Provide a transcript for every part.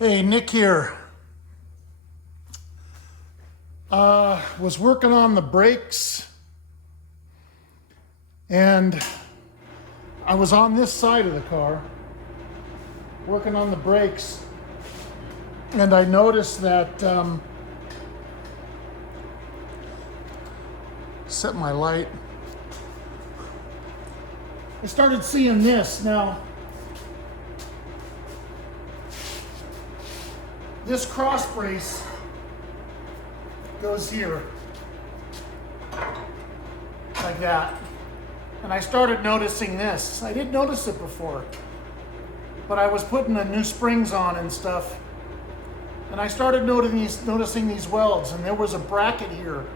Hey, Nick here. Was working on the brakes and I was on this side of the car working on the brakes and I noticed that set my light. I started seeing this. Now this cross brace goes here, like that. And I started noticing this. I didn't notice it before, but I was putting the new springs on and stuff. And I started noticing these welds, and there was a bracket here.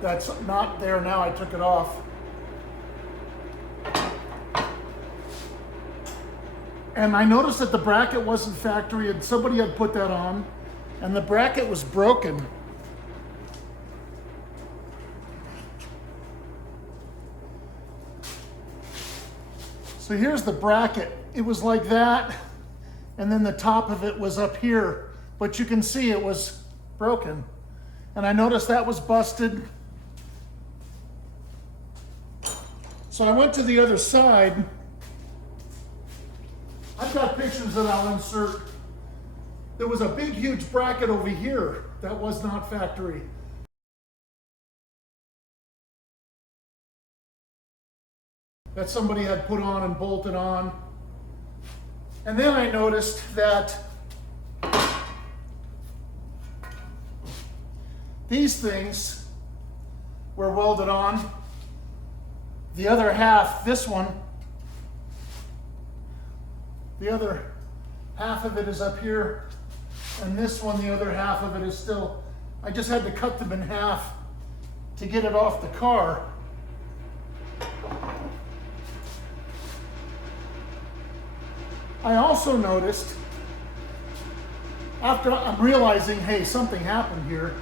That's not there now, I took it off. And I noticed that the bracket wasn't factory and somebody had put that on and the bracket was broken. So here's the bracket. It was like that and then the top of it was up here, but you can see it was broken. And I noticed that was busted. So I went to the other side. I've got pictures that I'll insert. There was a big, huge bracket over here that was not factory. That somebody had put on and bolted on. And then I noticed that these things were welded on. The other half, this one, the other half of it is up here, and this one, the other half of it is still, I just had to cut them in half to get it off the car. I also noticed, after I'm realizing, hey, something happened here,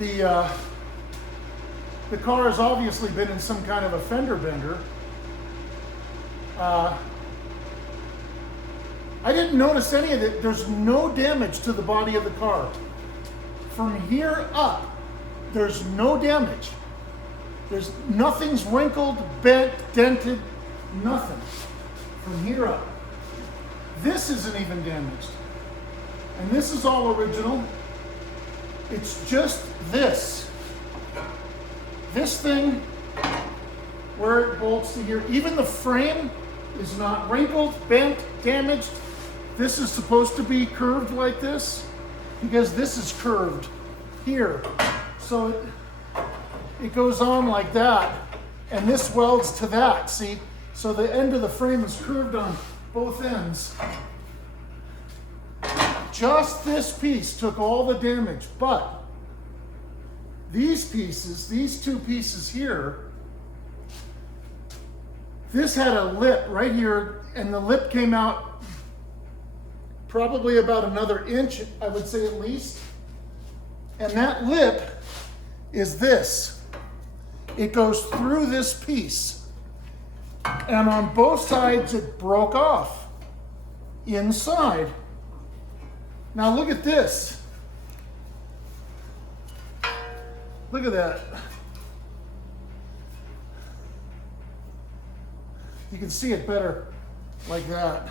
the car has obviously been in some kind of a fender bender. I didn't notice any of it. There's no damage to the body of the car. From here up, there's no damage. Nothing's wrinkled, bent, dented, nothing. From here up. This isn't even damaged. And this is all original. It's just this. This thing, where it bolts to here, even the frame is not wrinkled, bent, damaged. This is supposed to be curved like this because this is curved here. So it goes on like that and this welds to that, see? So the end of the frame is curved on both ends. Just this piece took all the damage, but these pieces, these two pieces here, this had a lip right here and the lip came out probably about another inch, I would say at least. And that lip is this. It goes through this piece. And on both sides it broke off inside. Now look at this. Look at that. You can see it better like that.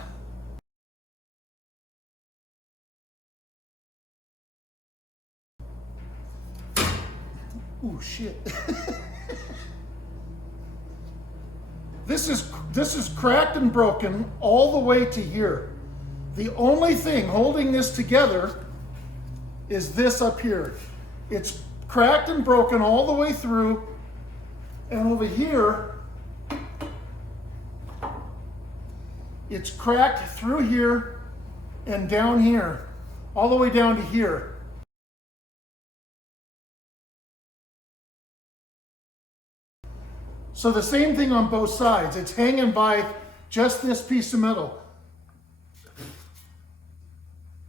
Ooh, shit. This is cracked and broken all the way to here. The only thing holding this together is this up here. It's cracked and broken all the way through, and over here, it's cracked through here and down here, all the way down to here. So the same thing on both sides. It's hanging by just this piece of metal.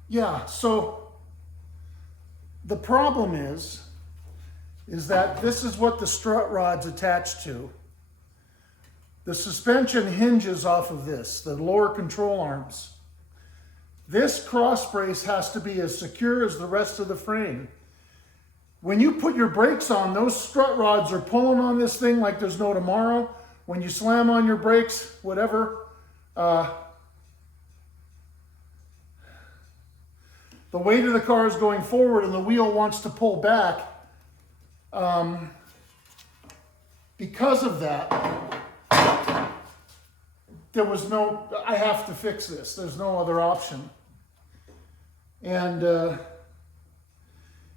Yeah, so the problem is that this is what the strut rod's attached to. The suspension hinges off of this, the lower control arms. This cross brace has to be as secure as the rest of the frame. When you put your brakes on, those strut rods are pulling on this thing like there's no tomorrow. When you slam on your brakes, whatever, the weight of the car is going forward and the wheel wants to pull back. Because of that, I have to fix this. There's no other option. And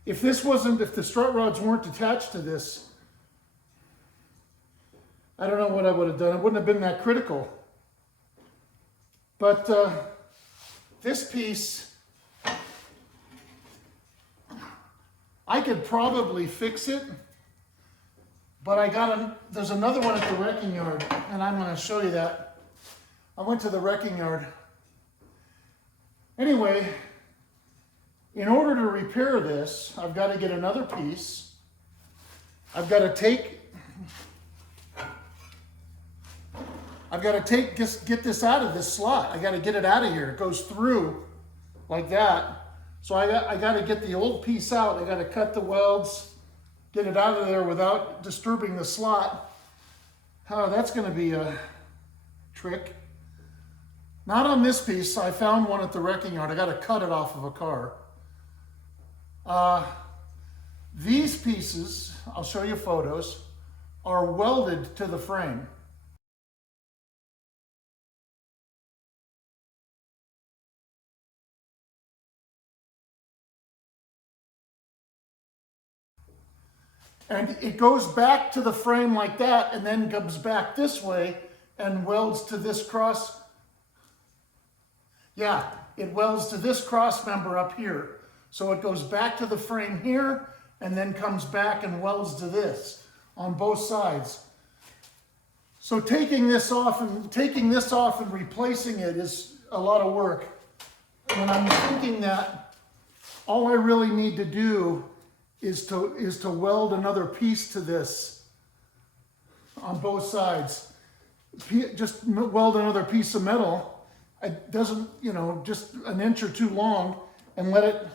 if the strut rods weren't attached to this, I don't know what I would have done. It wouldn't have been that critical. But this piece, I could probably fix it, but there's another one at the wrecking yard, and I'm going to show you that. I went to the wrecking yard. Anyway, in order to repair this, I've got to get another piece. I've got to get this out of this slot. I got to get it out of here. It goes through like that. So I got to get the old piece out. I got to cut the welds, get it out of there without disturbing the slot. Oh, that's going to be a trick. Not on this piece. I found one at the wrecking yard. I got to cut it off of a car. These pieces, I'll show you photos, are welded to the frame. And it goes back to the frame like that and then comes back this way and welds to this cross. Yeah, it welds to this cross member up here. So it goes back to the frame here and then comes back and welds to this on both sides. So taking this off and replacing it is a lot of work. And I'm thinking that all I really need to do is to weld another piece to this on both sides. Just weld another piece of metal. It doesn't, just an inch or two long, and let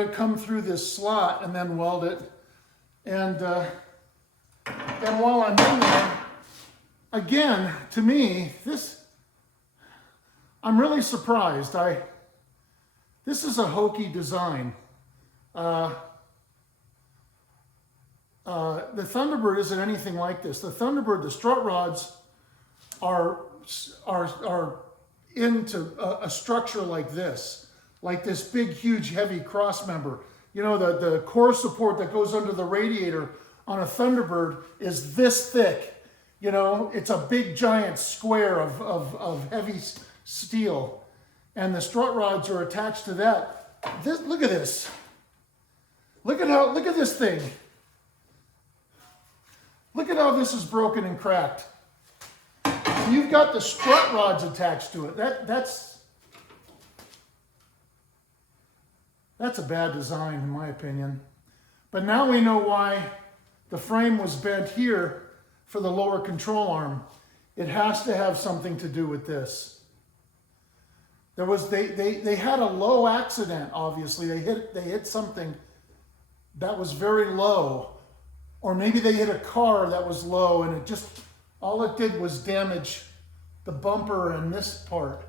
it come through this slot and then weld it. And then while I'm in there, again, to me, I'm really surprised. This is a hokey design. The Thunderbird isn't anything like this. The Thunderbird, the strut rods are into a structure like this big, huge, heavy cross member. The core support that goes under the radiator on a Thunderbird is this thick. It's a big, giant square of heavy steel. And the strut rods are attached to that. Look at this. Look at this thing. Look at how this is broken and cracked. And you've got the strut rods attached to it. That's a bad design in my opinion. But now we know why the frame was bent here for the lower control arm. It has to have something to do with this. They had a low accident, obviously. They hit something that was very low. Or maybe they hit a car that was low and all it did was damage the bumper and this part.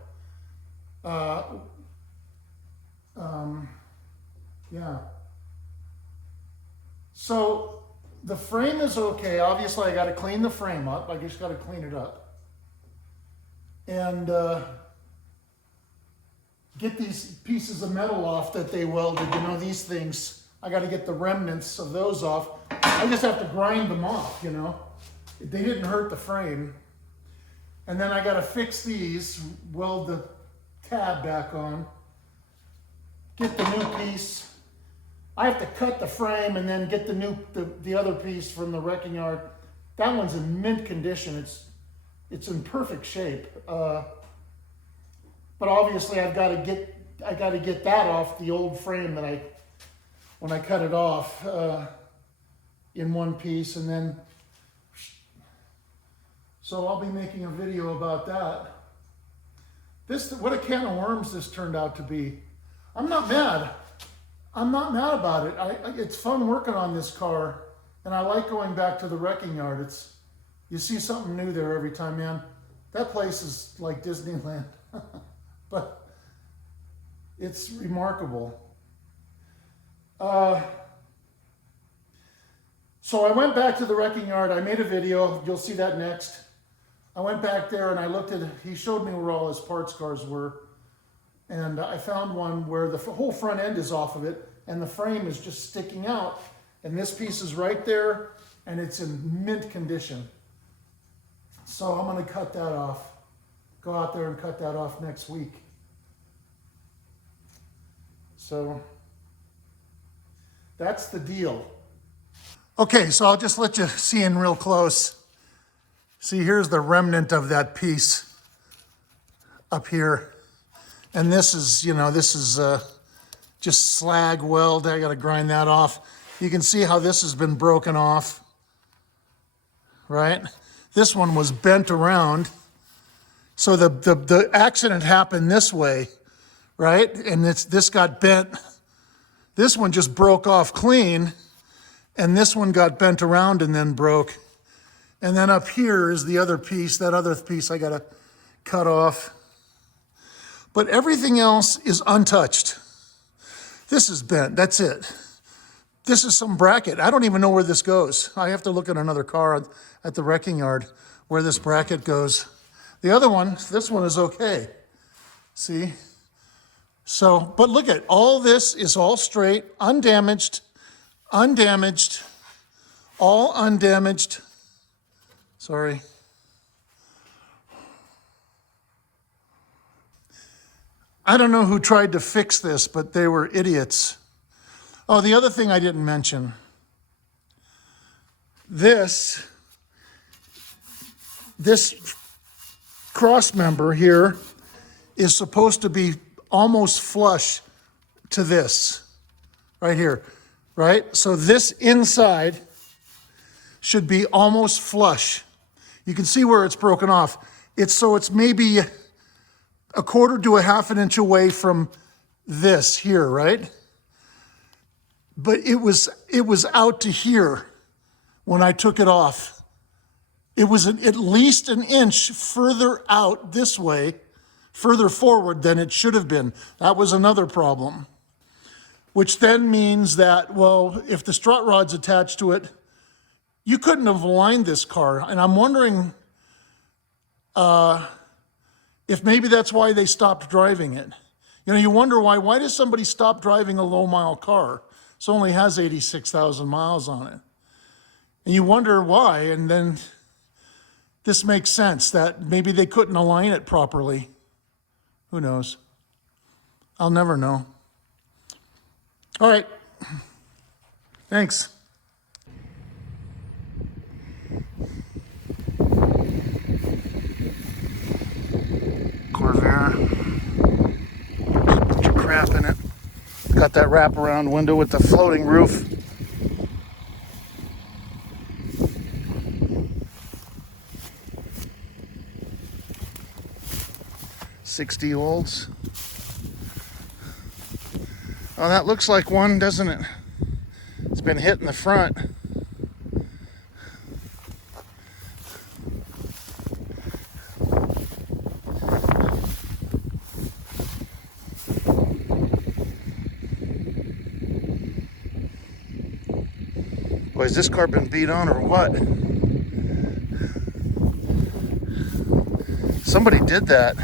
Yeah. So the frame is okay. Obviously I got to clean the frame up. I just got to clean it up. And get these pieces of metal off that they welded. These things, I got to get the remnants of those off. I just have to grind them off, They didn't hurt the frame. And then I got to fix these, weld the tab back on, get the new piece. I have to cut the frame and then get the other piece from the wrecking yard. That one's in mint condition. It's in perfect shape. But obviously I got to get that off the old frame that when I cut it off in one piece, and then So I'll be making a video about that. What a can of worms this turned out to be. I'm not mad. I'm not mad about it. It's fun working on this car, and I like going back to the wrecking yard. You see something new there every time, man. That place is like Disneyland, but it's remarkable. So I went back to the wrecking yard. I made a video. You'll see that next. I went back there and I looked at, he showed me where all his parts cars were. And I found one where the whole front end is off of it and the frame is just sticking out. And this piece is right there and it's in mint condition. So I'm going to cut that off. Go out there and cut that off next week. So that's the deal. Okay, so I'll just let you see in real close. See, here's the remnant of that piece up here. And this is, just slag weld. I got to grind that off. You can see how this has been broken off, right? This one was bent around. So the accident happened this way, right? And this got bent. This one just broke off clean, and this one got bent around and then broke. And then up here is the other piece. That other piece I got to cut off. But everything else is untouched. This is bent. That's it. This is some bracket. I don't even know where this goes. I have to look at another car at the wrecking yard where this bracket goes. The other one, this one is okay. See? So, but look at all this is all straight, undamaged, all undamaged. Sorry. I don't know who tried to fix this, but they were idiots. Oh, the other thing I didn't mention. This cross member here is supposed to be almost flush to this right here, right? So this inside should be almost flush. You can see where it's broken off. It's maybe a quarter to a half an inch away from this here, right? But it was out to here when I took it off. It was at least an inch further out this way, further forward than it should have been. That was another problem. Which then means that, well, if the strut rod's attached to it, you couldn't have aligned this car. And I'm wondering if maybe that's why they stopped driving it. You wonder why does somebody stop driving a low mile car? It only has 86,000 miles on it. And you wonder why, and then this makes sense that maybe they couldn't align it properly. Who knows? I'll never know. All right. Thanks. Corvair. Bunch of crap in it. Got that wraparound window with the floating roof. $60 olds. Oh, that looks like one, doesn't it? It's been hit in the front. Boy, has this car been beat on or what? Somebody did that.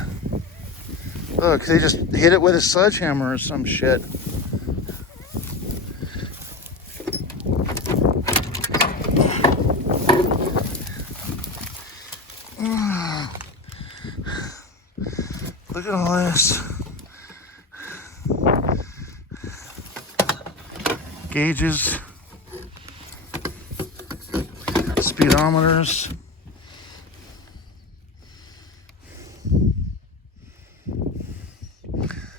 Look, they just hit it with a sledgehammer or some shit. Look at all this. Gauges. Speedometers.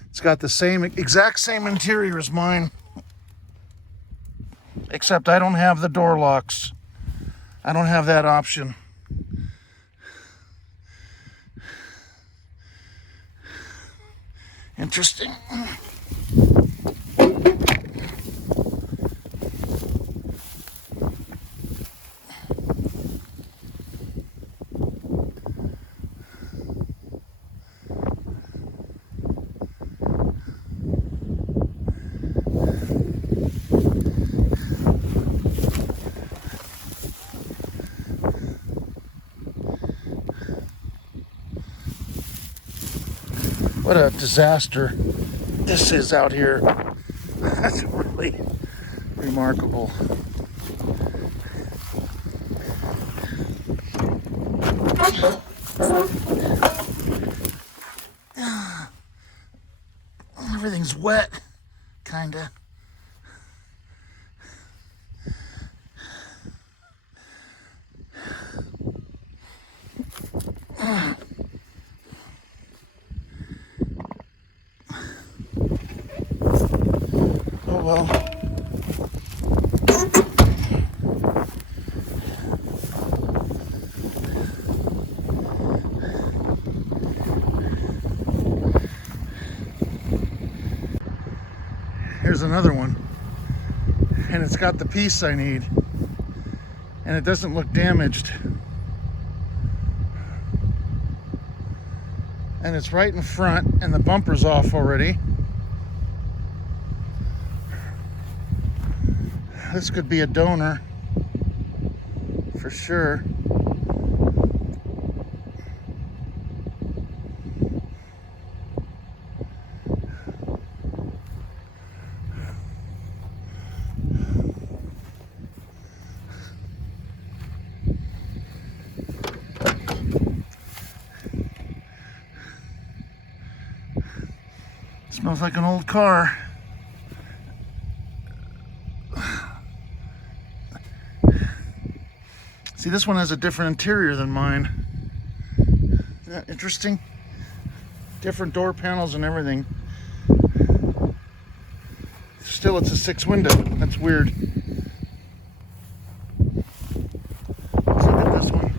It's got the exact same interior as mine, except I don't have the door locks. I don't have that option. Interesting. What a disaster this is out here. That's really remarkable. Everything's wet, kinda. Oh well. Here's another one, and it's got the piece I need, and it doesn't look damaged, and it's right in front, and the bumper's off already. This could be a donor for sure. Smells like an old car. See, this one has a different interior than mine. Isn't that interesting? Different door panels and everything. Still, it's a 6-window. That's weird. Let's look at this one.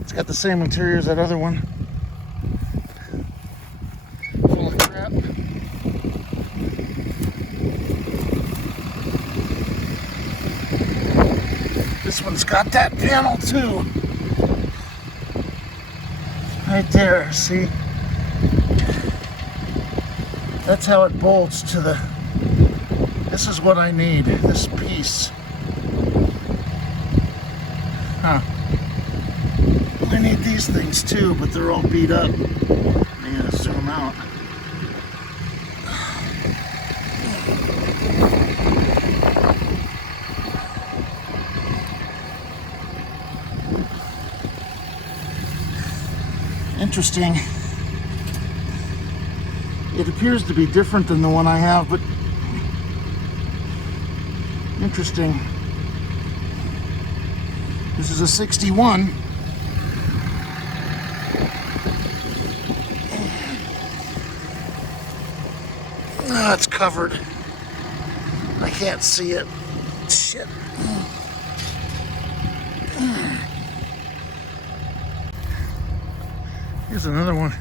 It's got the same interior as that other one. Full of crap. This one's got that panel too. Right there, see? That's how it bolts to the... This is what I need, this piece. Huh. I need these things too, but they're all beat up. I'm gonna zoom out. Interesting. It appears to be different than the one I have, but interesting. This is a 61. Oh, it's covered. I can't see it. Shit. Here's another one.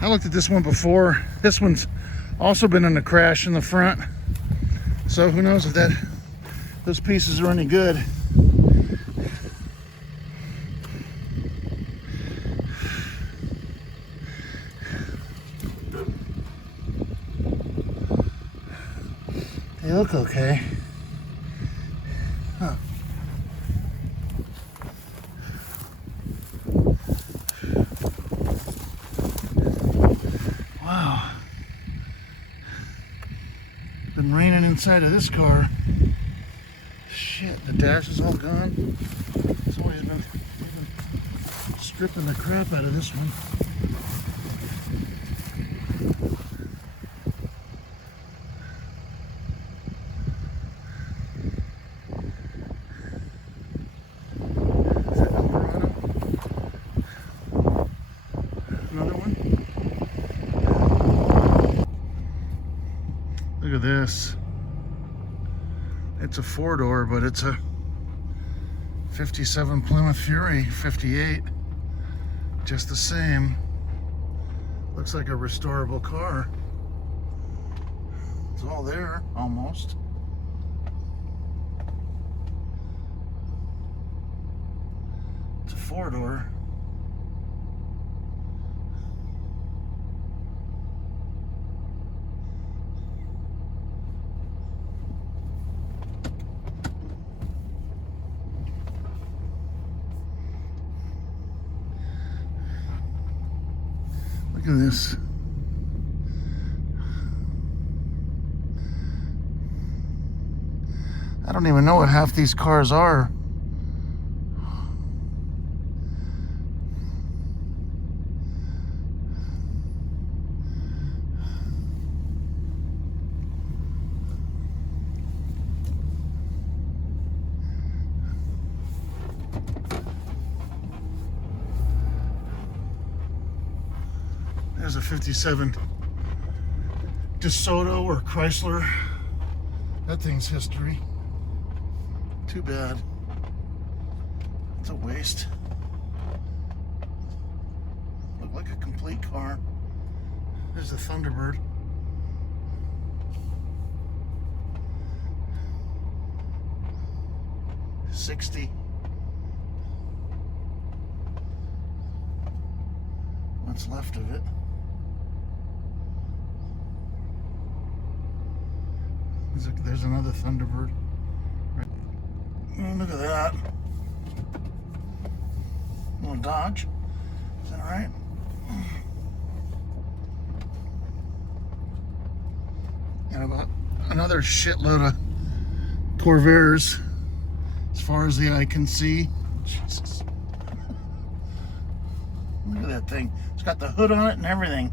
I looked at this one before. This one's also been in a crash in the front. So who knows if those pieces are any good. They look okay. Huh. Wow. Been raining inside of this car. Shit, the dash is all gone. Somebody's been stripping the crap out of this one. Look at this. It's a 4-door, but it's a 57 Plymouth Fury, 58. Just the same. Looks like a restorable car. It's all there, almost. It's a 4-door. Look at this. I don't even know what half these cars are. There's a 57 DeSoto or Chrysler. That thing's history. Too bad. It's a waste. Looked like a complete car. There's a Thunderbird. $60. What's left of it? There's another Thunderbird. Right. Oh, look at that. Little Dodge. Is that right? And about another shitload of Corvairs as far as the eye can see. Jesus. Look at that thing. It's got the hood on it and everything.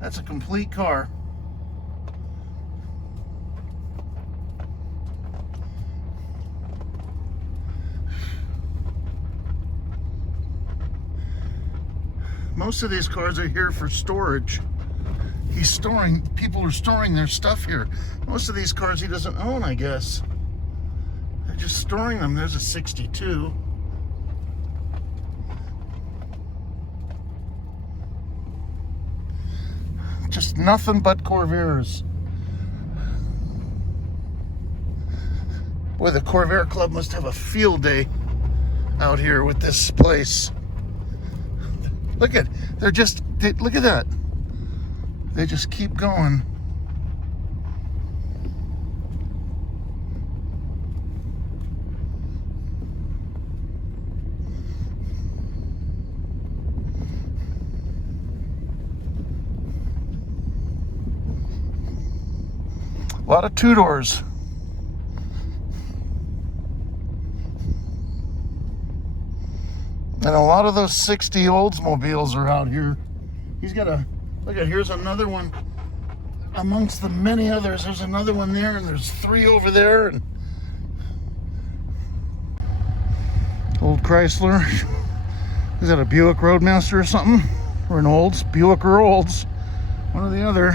That's a complete car. Most of these cars are here for storage. People are storing their stuff here. Most of these cars he doesn't own, I guess. They're just storing them. There's a 62. Just nothing but Corvairs. Boy, the Corvair Club must have a field day out here with this place. Look at, look at that. They just keep going. A lot of 2-doors. And a lot of those 60 Oldsmobiles are out here. He's got a, look at, here's another one. Amongst the many others, there's another one there, and there's 3 over there. And old Chrysler. Is that a Buick Roadmaster or something? Or an Olds? Buick or Olds? One or the other.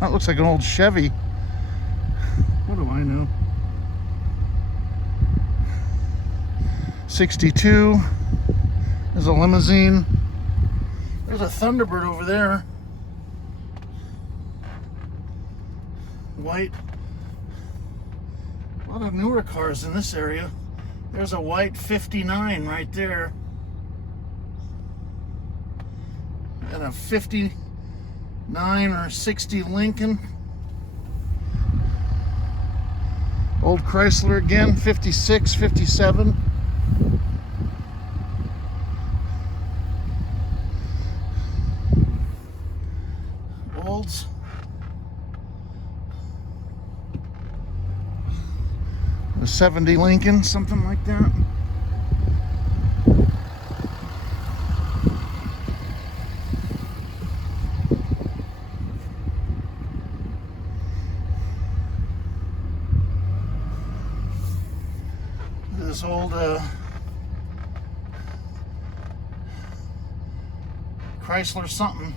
That looks like an old Chevy. What do I know? 62. There's a limousine. There's a Thunderbird over there. White. A lot of newer cars in this area. There's a white 59 right there. And a 59 or 60 Lincoln. Old Chrysler again, 56, 57. Olds. A 70 Lincoln, something like that. This old Chrysler something.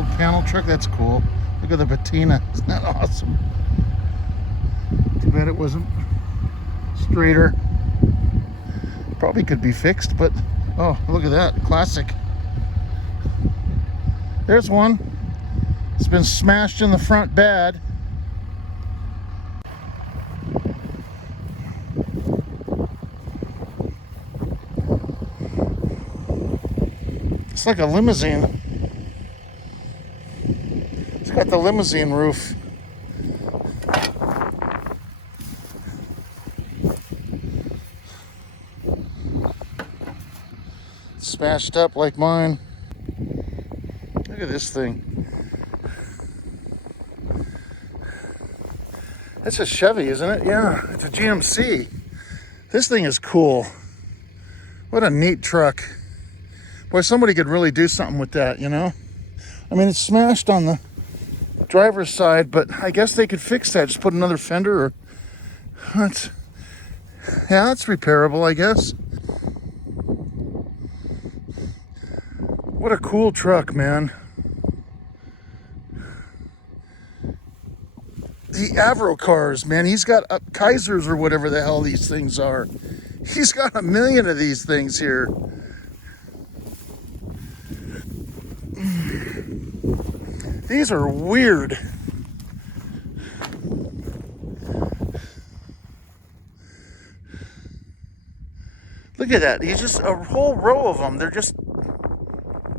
Old panel truck, that's cool. Look at the patina, isn't that awesome? Too bad it wasn't straighter. Probably could be fixed, but oh, look at that, classic. There's one. It's been smashed in the front bad. It's like a limousine. It's got the limousine roof. Smashed up like mine. Look at this thing. It's a Chevy, isn't it? Yeah, it's a GMC. This thing is cool. What a neat truck. Boy, somebody could really do something with that, you know? I mean, it's smashed on the driver's side, but I guess they could fix that. Just put another fender or... Yeah, it's repairable, I guess. What a cool truck, man. The Avro cars, man. He's got Kaisers or whatever the hell these things are. He's got a million of these things here. These are weird. Look at that. He's just a whole row of them. They're just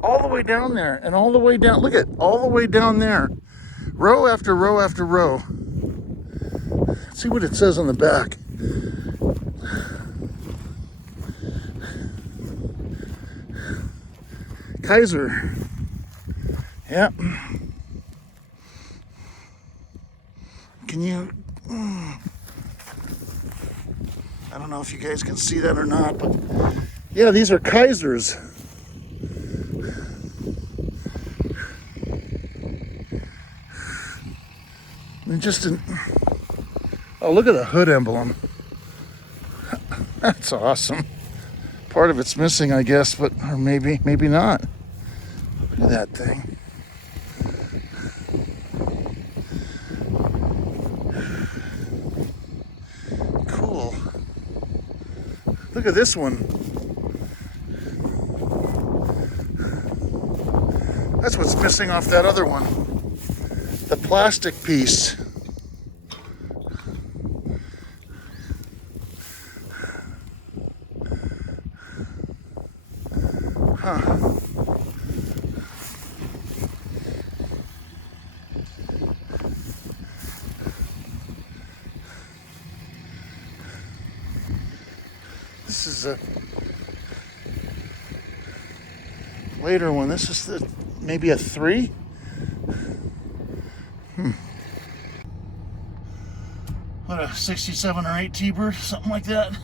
all the way down there and all the way down. Look at all the way down there. Row after row after row. Let's see what it says on the back. Kaiser. Yep. Can you... I don't know if you guys can see that or not, but yeah, these are Kaisers. And just an... Oh, look at the hood emblem. That's awesome. Part of it's missing, I guess, but or maybe not. Look at that thing. Cool. Look at this one. That's what's missing off that other one. The plastic piece. Huh. This is a later one. This is maybe a 3. What, a 67 or 8 T-Bird, something like that.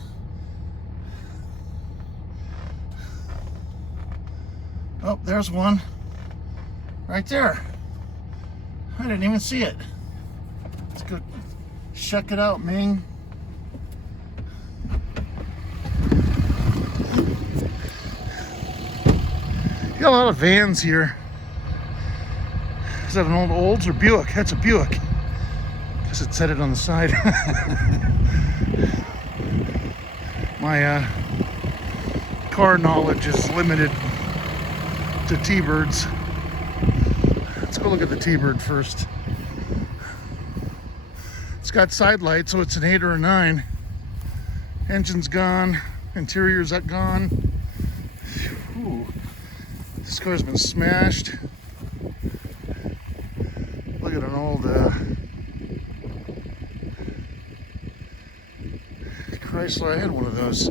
Oh, there's one right there. I didn't even see it. Let's go check it out, Ming. You got a lot of vans here. Is that an old Olds or Buick? That's a Buick. Guess it said it on the side. My car knowledge is limited to T-Birds. Let's go look at the T-Bird first. It's got side lights, so it's an 8 or a 9. Engine's gone. Interior's gone. Ooh. This car's been smashed. Look at an old Chrysler. I had one of those.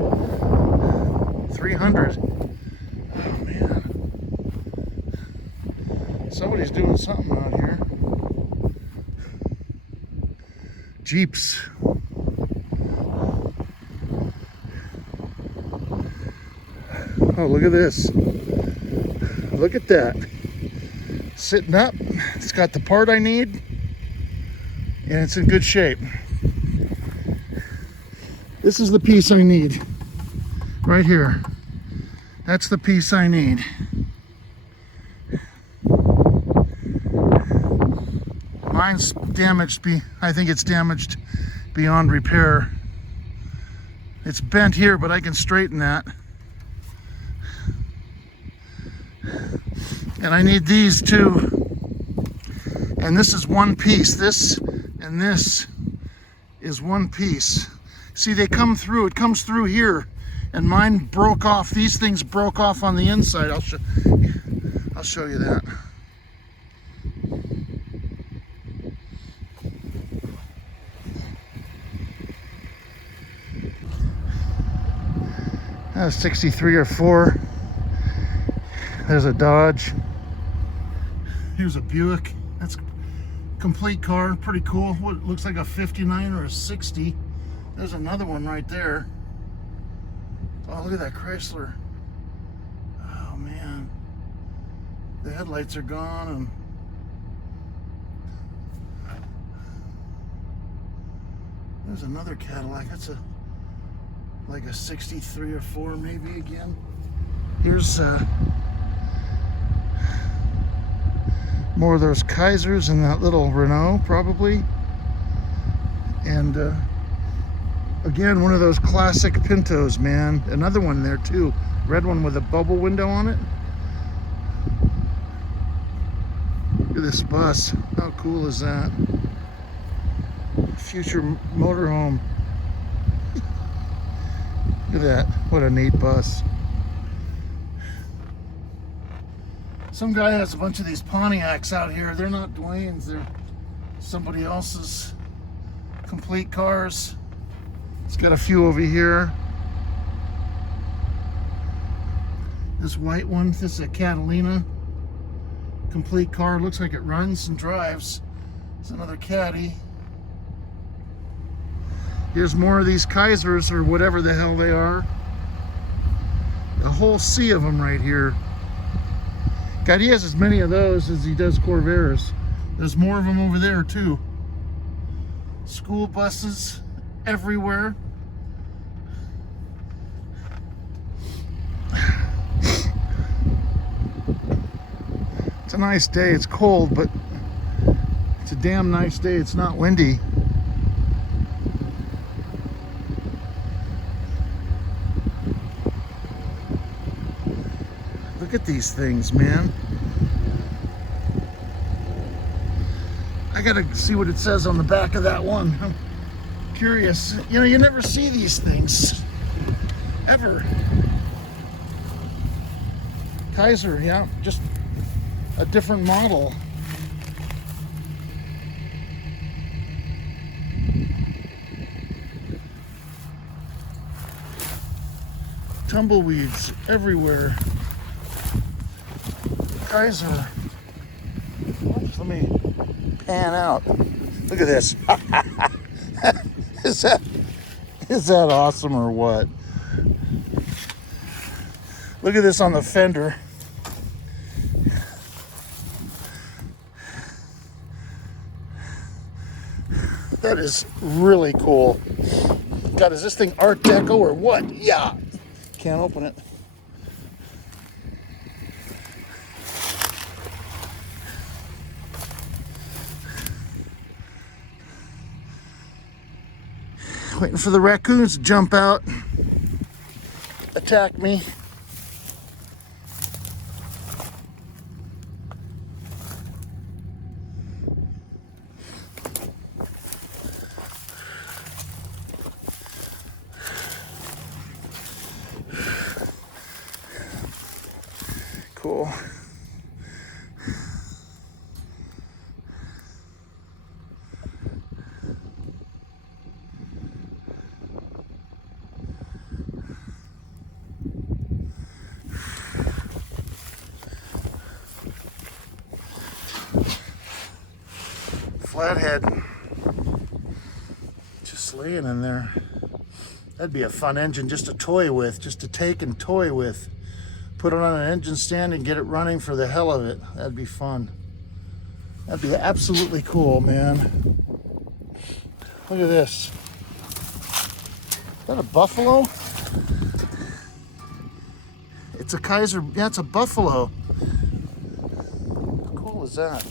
300. Oh man. Somebody's doing something out here. Jeeps. Oh, look at this. Look at that. Sitting up. It's got the part I need. And it's in good shape. This is the piece I need. Right here. That's the piece I need. Mine's damaged. I think it's damaged beyond repair. It's bent here, but I can straighten that. And I need these too. And this is one piece. This and this is one piece. See, they come through. It comes through here, and mine broke off. These things broke off on the inside. I'll show you that. That's 63 or 4. There's a Dodge. Here's a Buick. That's a complete car, pretty cool. What looks like a 59 or a 60. There's another one right there. Oh, look at that Chrysler. Oh man. The headlights are gone and there's another Cadillac. That's like a 63 or 4 maybe again. Here's more of those Kaisers and that little Renault probably. And again, one of those classic Pintos, man. Another one there too. Red one with a bubble window on it. Look at this bus. How cool is that? Future motorhome. Look at that. What a neat bus. Some guy has a bunch of these Pontiacs out here. They're not Dwayne's. They're somebody else's complete cars. It's got a few over here. This white one, this is a Catalina. Complete car. Looks like it runs and drives. It's another Caddy. Here's more of these Kaisers or whatever the hell they are. A whole sea of them right here. God, he has as many of those as he does Corvairs. There's more of them over there too. School buses everywhere. It's a nice day. It's cold, but it's a damn nice day. It's not windy. Look at these things, man. I gotta see what it says on the back of that one. I'm curious. You know, you never see these things. Ever. Kaiser, yeah, just a different model. Tumbleweeds everywhere. Kaiser. Let me pan out. Look at this. Is that awesome or what? Look at this on the fender. That is really cool. God, is this thing Art Deco or what? Yeah. Can't open it. Waiting for the raccoons to jump out, attack me. Cool. Flathead, just laying in there. That'd be a fun engine just to toy with, just to take and toy with. Put it on an engine stand and get it running for the hell of it. That'd be fun. That'd be absolutely cool, man. Look at this. Is that a Buffalo? It's a Kaiser, yeah, it's a Buffalo. How cool is that?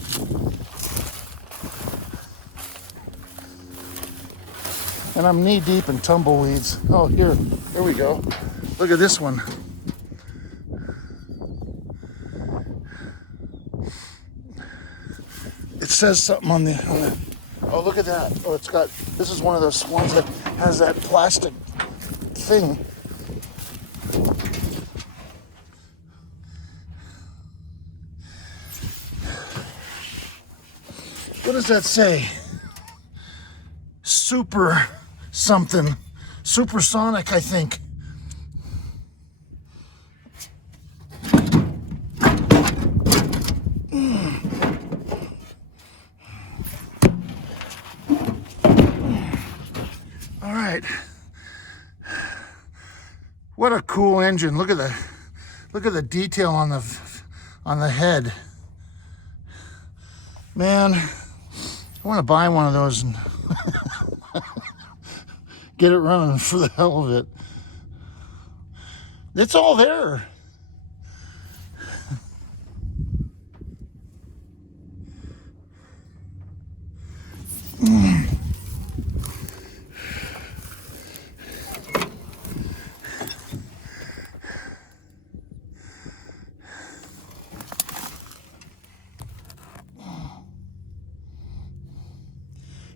And I'm knee deep in tumbleweeds. Oh, here we go. Look at this one. It says something on the, oh, look at that. Oh, it's got, this is one of those ones that has that plastic thing. What does that say? Super something. Supersonic, I think. All right. What a cool engine. Look at the detail on the head. Man, I want to buy one of those and get it running for the hell of it. It's all there.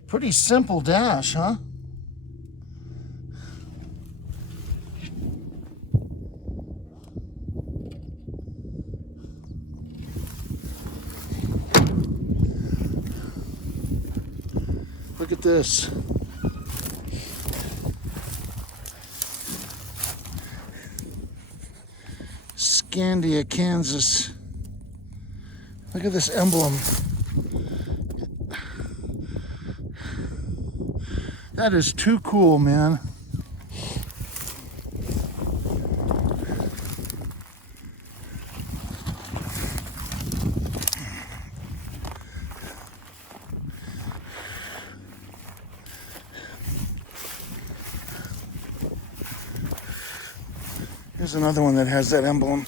Pretty simple dash, huh? Look at this. Scandia, Kansas. Look at this emblem. That is too cool, man. Here's another one that has that emblem.